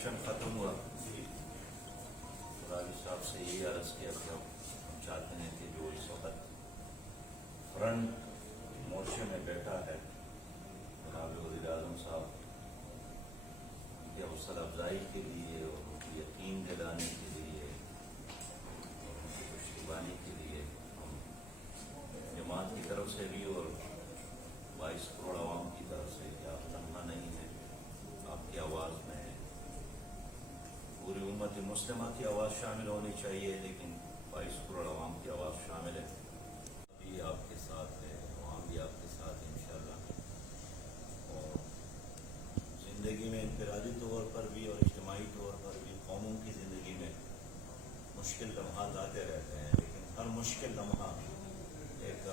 Session ختم ہوا، راجی صاحب سے یہ عرض کیا کہ ہم چاہتے ہیں کہ جو اس وقت فرنٹ مورچے میں بیٹھا ہے جناب وزیر اعظم صاحب کی حوصلہ افزائی کے لیے اور ان کی یقین دلانے کے لیے اور ان کی پشتیبانی کے لیے ہم جماعت کی طرف سے بھی اور 22 کروڑ عوام کی طرف سے کہ آپ تنہا نہیں ہیں، آپ کی آواز میں ہے، پوری امت مسلمہ کی آواز شامل ہونی چاہیے، لیکن 22 کروڑ عوام کی آواز شامل ہے، بھی آپ کے ساتھ ہے، عوام بھی آپ کے ساتھ ہے انشاءاللہ۔ اور زندگی میں انفرادی طور پر بھی اور اجتماعی طور پر بھی قوموں کی زندگی میں مشکل لمحات آتے رہتے ہیں، لیکن ہر مشکل لمحہ ایک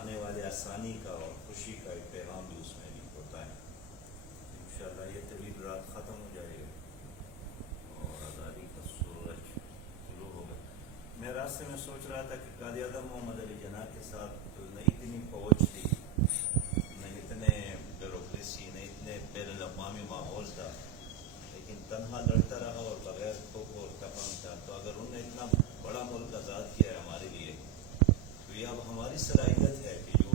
آنے والے آسانی کا اور خوشی کا ایک پیغام بھی اس میں بھی ہوتا ہے۔ انشاءاللہ یہ طویل رات ختم ہو جائے گا اور آزادی کا سورج طلوع ہوگا۔ میں راستے میں سوچ رہا تھا کہ قائد اعظم محمد علی جناح کے ساتھ نہ اتنی فوج تھی، نہ اتنے بیوروکریسی، نہ اتنے بین الاقوامی ماحول تھا، لیکن تنہا لڑتا رہا اور بغیر کھوکھ اور تپن تھا۔ تو اگر انہوں نے اتنا بڑا ملک آزاد کیا ہے ہمارے لیے، تو یہ اب ہماری صلاحیت ہے کہ جو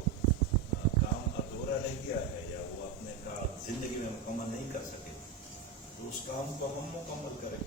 کام ادھورا رہ گیا ہے یا وہ اپنے کا زندگی میں مکمل نہیں کر سکے، تو اس کام کو ہم مکمل کریں۔